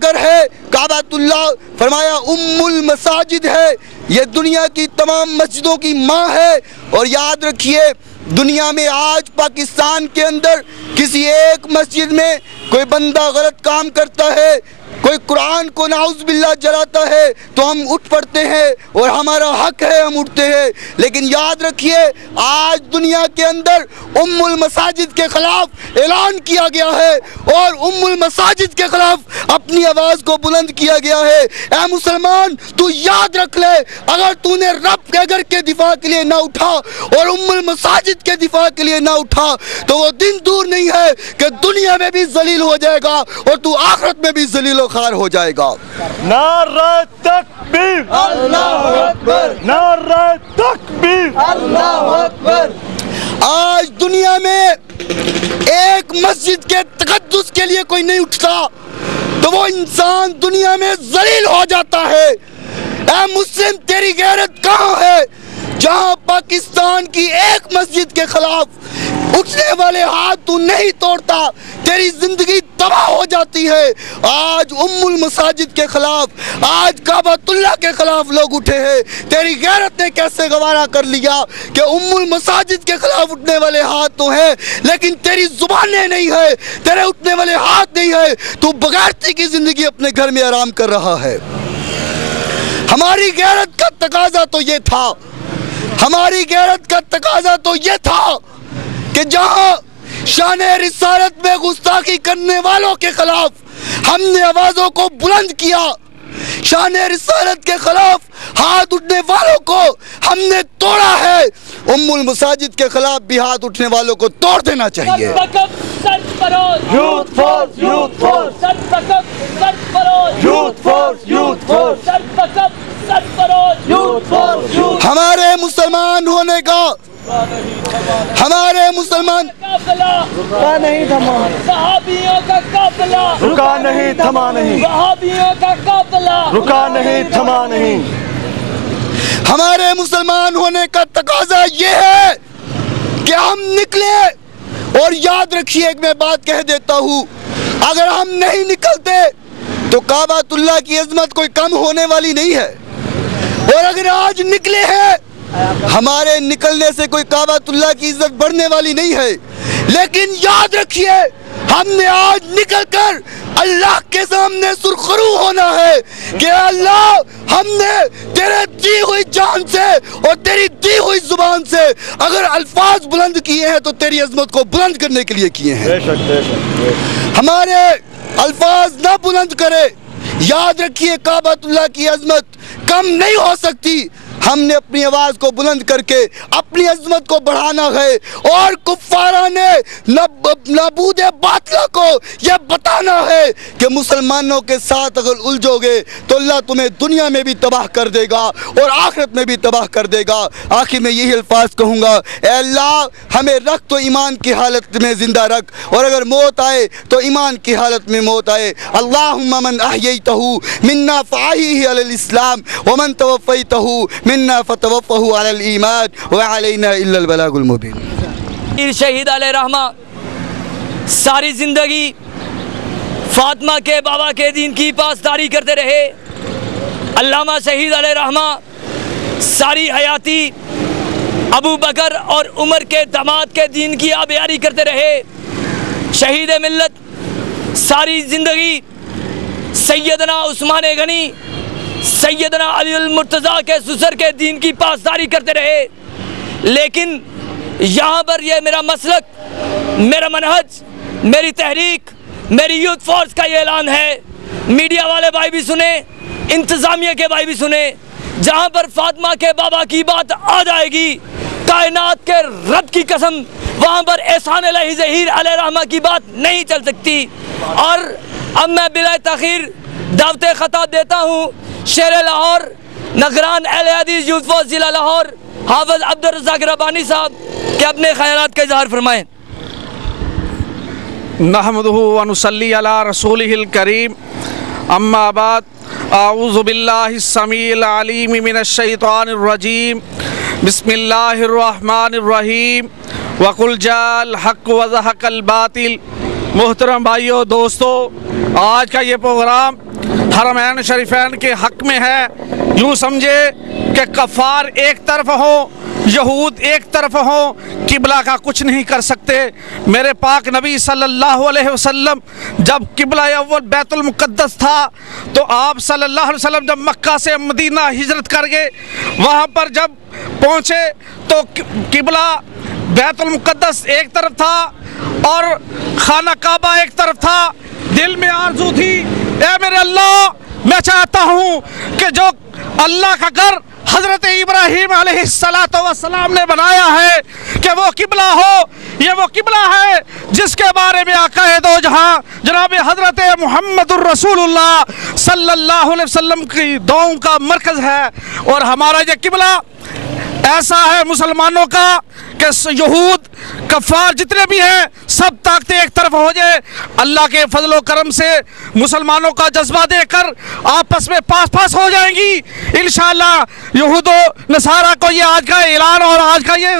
घर है काबातुल्लाह, फरमाया उम्मुल मसाजिद है, ये दुनिया की तमाम मस्जिदों की माँ है। और याद रखिए दुनिया में आज पाकिस्तान के अंदर किसी एक मस्जिद में कोई बंदा गलत काम करता है, कोई कुरान को नाउज़ बिल्लाह जलाता है तो हम उठ पड़ते हैं और हमारा हक है, हम उठते हैं। लेकिन याद रखिए आज दुनिया के अंदर उम्मुल मसाजिद के खिलाफ ऐलान किया गया है और उम्मुल मसाजिद के खिलाफ अपनी आवाज़ को बुलंद किया गया है। ऐ मुसलमान, तू याद रख ले, अगर तूने रब के घर के दिफा के लिए ना उठा और उम्मुल मसाजिद के दिफा के लिए ना उठा तो वो दिन दूर नहीं है कि दुनिया में भी जलील हो जाएगा और तू आखिरत में भी जलील खार हो जाएगा। नारे तकबीर, अल्लाहू अकबर, नारे तकबीर, अल्लाहू अकबर। आज दुनिया में एक मस्जिद के तकद्दुस के लिए कोई नहीं उठता तो वो इंसान दुनिया में जलील हो जाता है। ऐ मुस्लिम, तेरी गैरत कहाँ है जहाँ पाकिस्तान की एक मस्जिद के खिलाफ उठने वाले हाथ तू नहीं तोड़ता, तेरी जिंदगी तबाह हो जाती है। आज उम्मुल मसाजिद के खिलाफ, आज काबातुल्लाह के खिलाफ लोग उठे हैं। तेरी गैरत ने कैसे गवारा कर लिया कि उम्मुल मसाजिद के खिलाफ उठने वाले हाथ तो हैं लेकिन तेरी जुबानें नहीं है, तेरे उठने वाले हाथ नहीं है। तू बगैरती की जिंदगी अपने घर में आराम कर रहा है। हमारी गैरत का तकाजा तो ये था, हमारी गैरत का तकाजा तो ये था कि जहां शान-ए रिसालत में गुस्ताखी करने वालों के खिलाफ हमने आवाजों को बुलंद किया, शान-ए रिसालत के खिलाफ हाथ उठने वालों को हमने तोड़ा है, उम्मुल मसाजिद के खिलाफ भी हाथ उठने वालों को तोड़ देना चाहिए। Youth force, youth force, youth force, youth force, youth force. हमारे मुसलमान होने का, हमारे मुसलमान रुका नहीं थमा, सहाबियों का काफिला रुका नहीं थमा नहीं, वहाबियों का काफिला रुका नहीं थमा नहीं। हमारे मुसलमान होने का तकाजा ये है कि हम निकले। और याद रखिए, एक मैं बात कह देता हूँ, अगर हम नहीं निकलते तो काबातुल्लाह की अजमत कोई कम होने वाली नहीं है। और अगर आज निकले हैं, हमारे निकलने से कोई काबातुल्लाह की इज्जत बढ़ने वाली नहीं है। लेकिन याद रखिए, हमने आज निकलकर अल्लाह के सामने सुरखरू होना है कि अल्लाह, हमने तेरे दी हुई जान से और तेरी दी हुई जुबान से अगर अल्फाज बुलंद किए हैं तो तेरी अजमत को बुलंद करने के लिए किए हैं। बेशक, बेशक। हमारे अल्फाज ना बुलंद करे। याद रखिए, काबातुल्लाह की अजमत कम नहीं हो सकती। हमने अपनी आवाज को बुलंद करके अपनी अजमत को बढ़ाना है और कुफ्फारा ने नबूद बातिला को यह बताना है कि मुसलमानों के साथ अगर उलझोगे तो अल्लाह तुम्हें दुनिया में भी तबाह कर देगा और आखिरत में भी तबाह कर देगा। आखिर में यही अल्फाज कहूँगा, ऐ अल्लाह हमें रख तो ईमान की हालत में जिंदा रख, और अगर मौत आए तो ईमान की हालत में मौत आए। अल्लाहुम्मा मन अहयैतहू मिन्ना फ़अहयिही अलल इस्लाम व मन तवफ़्फ़ैतहू मिन्ना फ़तवफ़्फ़हू अलल ईमान व अलैना इल्लल बलागुल मुबीन। शहीद अलैहि रहमा सारी जिंदगी फातिमा के बाबा के दीन की पासदारी करते रहे। अल्लामा शहीद अलैहि रहमा सारी हयाती अबू बकर और उमर के दामाद के दीन की आबियारी करते रहे। शहीद मिल्लत सारी जिंदगी सैयदना उस्मान गनी, सैयदना अली मुर्तज़ा के ससुर के दीन की पासदारी करते रहे। लेकिन यहाँ पर यह मेरा मसलक, मेरा मनहज, मेरी तहरीक, मेरी यूथ फोर्स का ये ऐलान है। मीडिया वाले भाई भी सुने, इंतज़ामिया के भाई भी सुने, जहाँ पर फातिमा के बाबा की बात आ जाएगी, कायनात के रब की कसम, वहाँ पर एहसान अलैहि ज़हीर अलैहि रहमा की बात नहीं चल सकती। और अब मैं बिला तख़ीर दावत ख़ताब देता हूँ शेर लाहौर, नगरान अहले हदीस यूथ फोर्स जिला लाहौर, हाफ़िज़ अब्दुल रज़्ज़ाक़ रब्बानी साहब के अपने ख़यालात का इज़हार फरमाएँ। नहमदुहु व नुसल्ली अला रसूलिहिल करीम, अम्मा बाद, आऊज़ु बिल्लाहिस समीइल अलीम मिनश शैतानिर रजीम, बिस्मिल्लाहिर रहमानिर रहीम, वकुल जाल हक़ व ज़हक़ल बातिल। मोहतरम भाइयों, दोस्तों, आज का ये प्रोग्राम हरमैन शरीफैन के हक में है। यूँ समझे कि कफ़ार एक तरफ हो, यहूद एक तरफ हो, किबला का कुछ नहीं कर सकते। मेरे पाक नबी सल्लल्लाहु अलैहि वसल्लम जब किबला अव्वल बैतुल मुक़द्दस था तो आप सल्लल्लाहु अलैहि वसल्लम जब मक्का से मदीना हिजरत कर गए, वहाँ पर जब पहुँचे तो किबला बैतुल मुक़द्दस एक तरफ था और खाना काबा एक तरफ था। दिल में आरज़ू थी, ए मेरे अल्लाह, मैं चाहता हूँ कि जो अल्लाह का घर हज़रत इब्राहीम अलैहिस्सलाम ने बनाया है कि वो किबला हो। ये वो किबला है जिसके बारे में आकाए दो जहाँ जनाब हज़रत मुहम्मदुर रसूलुल्लाह सल्लल्लाहु अलैहि वसल्लम की दुआओं का मरकज़ है। और हमारा ये किबला ऐसा है मुसलमानों का कि यहूद कफ़ार जितने भी हैं सब ताकतें एक तरफ हो जाए। अल्लाह के फजल व करम से मुसलमानों का जज्बा देकर आपस में पास हो जाएंगी इंशाअल्लाह। यहूदो नसारा को ये आज का ऐलान और आज का ये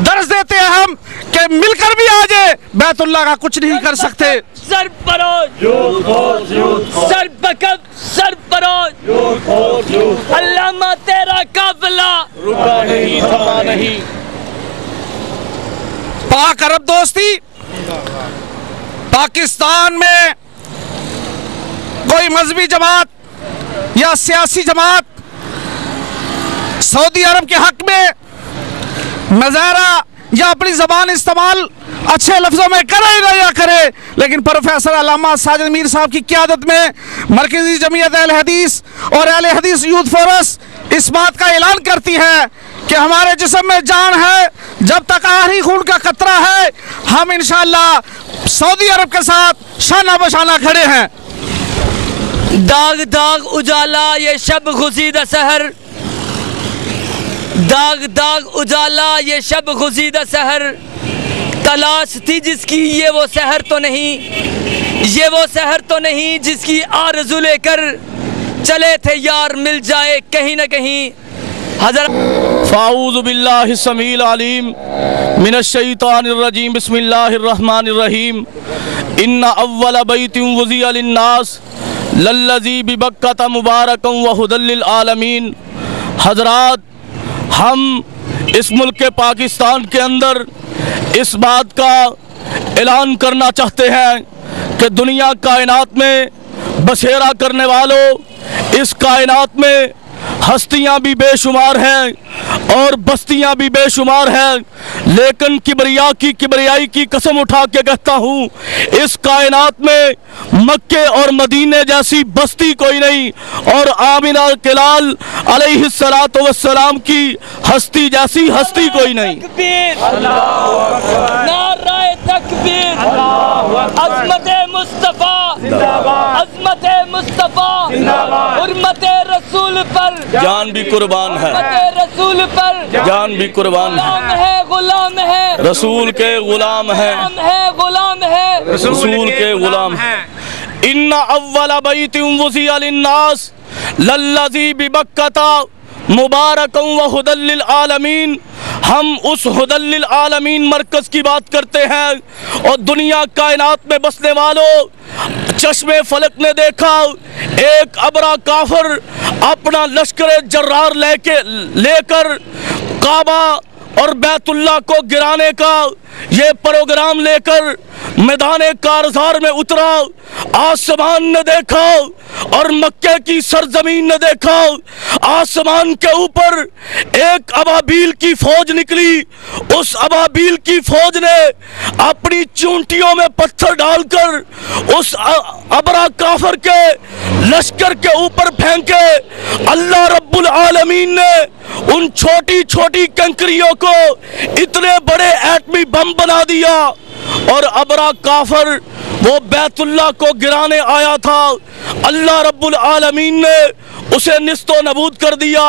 दर्ज देते हैं हम कि मिलकर भी आ जाए, बैतुल्लाह का कुछ नहीं कर सकते। अल्लामा तेरा काफिला रुका नहीं, थमा नहीं। पाक अरब दोस्ती, पाकिस्तान में कोई मजहबी जमात या सियासी जमात सऊदी अरब के हक में मज़ारा या अपनी ज़बान इस्तेमाल अच्छे लफ्ज़ों में करे या करे, लेकिन प्रोफेसर अल्लामा साजिद मीर साहब की क़यादत में मरकज़ी जमीयत अहले हदीस और अहले हदीस यूथ फोरस इस बात का ऐलान करती है कि हमारे जिस्म में जान है, जब तक आखिरी खून का कतरा है, हम इंशाअल्लाह सऊदी अरब के साथ शाना बशाना खड़े हैं। दाग दाग उजाला ये शब खुशीदा सहर, दाग दाग उजाला ये शब खुशीदा सहर, तलाश थी जिसकी ये वो सहर तो नहीं, ये वो सहर तो नहीं जिसकी आरज़ू लेकर चले थे यार मिल जाए कहीं न कहीं। फ़ाऊज़ु बिल्लाहि समील अलीम मिनश्शैतानिर रजीम बिस्मिल्लाहिर रहमानिर रहीम। इन्ना अव्वल बैतिन वुज़िअ लिन्नास लल्लज़ी बिबक्कता मुबारकन व हुदल लिल आलमीन। हज़रात, हम इस मुल्क के पाकिस्तान के अंदर इस बात का ऐलान करना चाहते हैं कि दुनिया कायनात में बसेरा करने वालों, इस कायनात में हस्तियां भी बेशुमार हैं और बस्तियां भी बेशुमार हैं, लेकिन किबरियाई की कसम उठा के कहता हूँ, इस कायनात में मक्के और मदीने जैसी बस्ती कोई नहीं और आमिना के लाल अलैहिस्सलातु वस्सलाम की हस्ती जैसी हस्ती कोई नहीं। नाराए तकबीर, अज़मते मुस्तफ़ा, अज़मते मुस्तफ़ा, हुर्मते रसूल पर जान भी कुर्बान है, रसूल पर जान भी कुर्बान है, गुलाम है, रसूल के गुलाम है, गुलाम है, रसूल के गुलाम है। इन्ना अव्वल बैतिन वुज़िअ लिन्नास लल्लज़ी बिबक्कता मुबारकन व हुदल लिल आलमीन। हम उस हुदल लिल आलमीन मरकज़ की बात करते हैं। और दुनिया कायनात में बसने वालों, चश्मे फलक ने देखा एक अबरा काफिर अपना लश्कर जर्रार लेकर काबा और बैतुल्लाह को गिराने का ये प्रोग्राम लेकर मैदान कारज़ार में उतरा। आसमान ने देखा और मक्के की सरजमीन ने देखा, आसमान के ऊपर एक अबाबील की फौज निकली। उस अबाबील की फौज ने अपनी चूंटियों में पत्थर डालकर उस अबरा काफिर के लश्कर के ऊपर फेंके। अल्लाह रब्बुल आलमीन ने उन छोटी छोटी कंकरियों को इतने बड़े एटमी बम बना दिया और अबरा काफिर वो बैतुल्लाह को गिराने आया था, अल्लाह रब्बुल आलमीन ने उसे निस्तो नबूद कर दिया।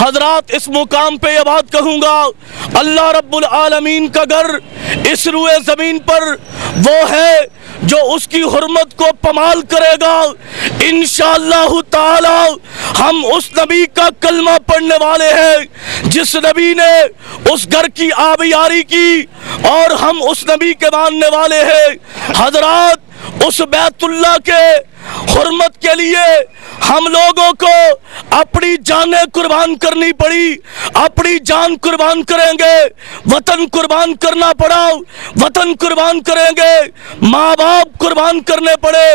हजरात, इस मुकाम पे ये बात कहूँगा, अल्लाह रब्बुल आलमीन का घर इस रुए ज़मीन पर वो है जो उसकी हुर्मत को पमाल करेगा। इंशाअल्लाह ताला हम उस नबी का कलमा पढ़ने वाले हैं जिस नबी ने उस घर की आबियारी की और हम उस नबी के मानने वाले हैं। हजरात, उस बैतुल्लाह के हुर्मत के लिए हम लोगों को अपनी जानें कुर्बान करनी पड़ी, अपनी जान कुर्बान करेंगे, वतन कुर्बान करना पड़ा, वतन कुर्बान करेंगे, माँ बाप कुर्बान करने पड़े।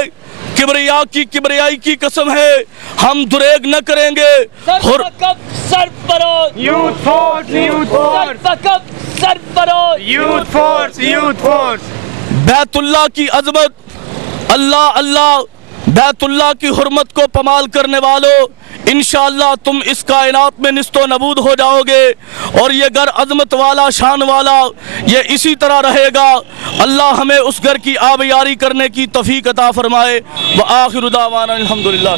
किबरियाई की कसम है, हम दुरेग न करेंगे। बैतुल्लाह की अजमत, अल्लाह अल्लाह, बैतुल्लाह की हुर्मत को पमाल करने वालों, इंशाअल्लाह तुम इस कायनात में निस्तो नबूद हो जाओगे और ये घर अजमत वाला, शान वाला, ये इसी तरह रहेगा। अल्लाह हमें उस घर की आबियारी करने की तौफीक अता फरमाए। व आखिरु दावाना अल्हम्दुलिल्लाह।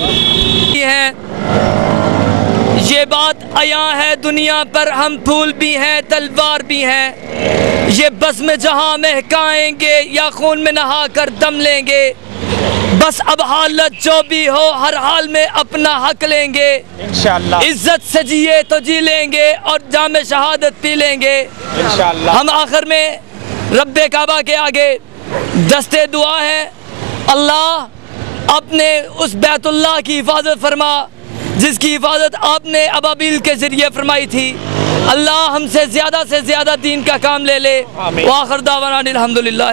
ये बात आया है दुनिया पर, हम फूल भी हैं तलवार भी हैं, ये बस में जहाँ महकाएंगे या खून में नहा कर दम लेंगे। बस अब हालत जो भी हो हर हाल में अपना हक लेंगे, इंशाअल्लाह। इज्जत से जिए तो जी लेंगे और जाम शहादत पी लेंगे, इंशाअल्लाह। हम आखिर में रब्बे काबा के आगे दस्ते दुआ है, अल्लाह अपने उस बैतुल्लाह की हिफाजत फरमा जिसकी हिफाजत आपने अबाबिल के जरिए फरमाई थी। अल्लाह हमसे ज़्यादा से ज़्यादा दीन का काम ले ले। व आखिर दावाना अल्हम्दुलिल्लाह।